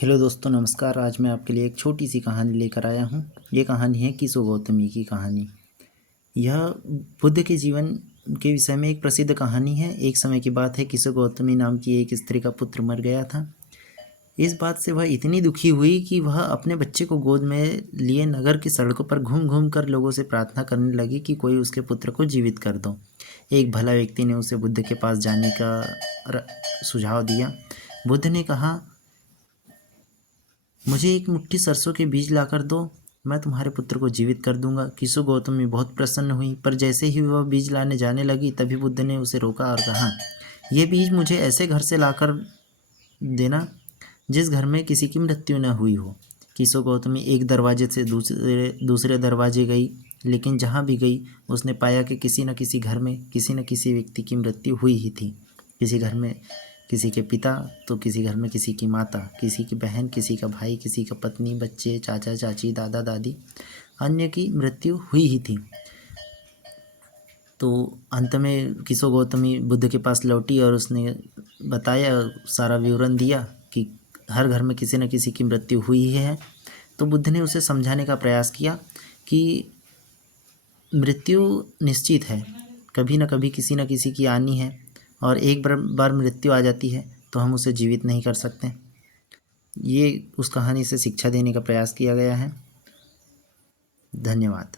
Hello दोस्तों, नमस्कार। आज मैं आपके लिए एक छोटी सी कहानी लेकर आया हूँ। ये कहानी है किसो गौतमी की कहानी। यह बुद्ध के जीवन के विषय में एक प्रसिद्ध कहानी है। एक समय की बात है, किसो गौतमी नाम की एक स्त्री का पुत्र मर गया था। इस बात से वह इतनी दुखी हुई कि वह अपने बच्चे को गोद में लिए नगर की सड़कों पर घूम घूम कर लोगों से प्रार्थना करने लगी कि कोई उसके पुत्र को जीवित कर दो। एक भला व्यक्ति ने उसे बुद्ध के पास जाने का सुझाव दिया। बुद्ध ने कहा, मुझे एक मुट्ठी सरसों के बीज लाकर दो, मैं तुम्हारे पुत्र को जीवित कर दूंगा। किसु गौतमी बहुत प्रसन्न हुई, पर जैसे ही वह बीज लाने जाने लगी तभी बुद्ध ने उसे रोका और कहा, ये बीज मुझे ऐसे घर से लाकर देना जिस घर में किसी की मृत्यु न हुई हो। किसु गौतमी एक दरवाजे से दूसरे दूसरे दरवाजे गई, लेकिन जहाँ भी गई उसने पाया कि किसी न किसी घर में किसी न किसी व्यक्ति की मृत्यु हुई ही थी। किसी घर में किसी के पिता, तो किसी घर में किसी की माता, किसी की बहन, किसी का भाई, किसी का पत्नी, बच्चे, चाचा चाची, दादा दादी, अन्य की मृत्यु हुई ही थी। तो अंत में किसो गौतमी बुद्ध के पास लौटी और उसने बताया, सारा विवरण दिया कि हर घर में किसी न किसी की मृत्यु हुई ही है। तो बुद्ध ने उसे समझाने का प्रयास किया कि मृत्यु निश्चित है, कभी न कभी किसी न किसी की आनी है, और एक बार मृत्यु आ जाती है तो हम उसे जीवित नहीं कर सकते। ये उस कहानी से शिक्षा देने का प्रयास किया गया है। धन्यवाद।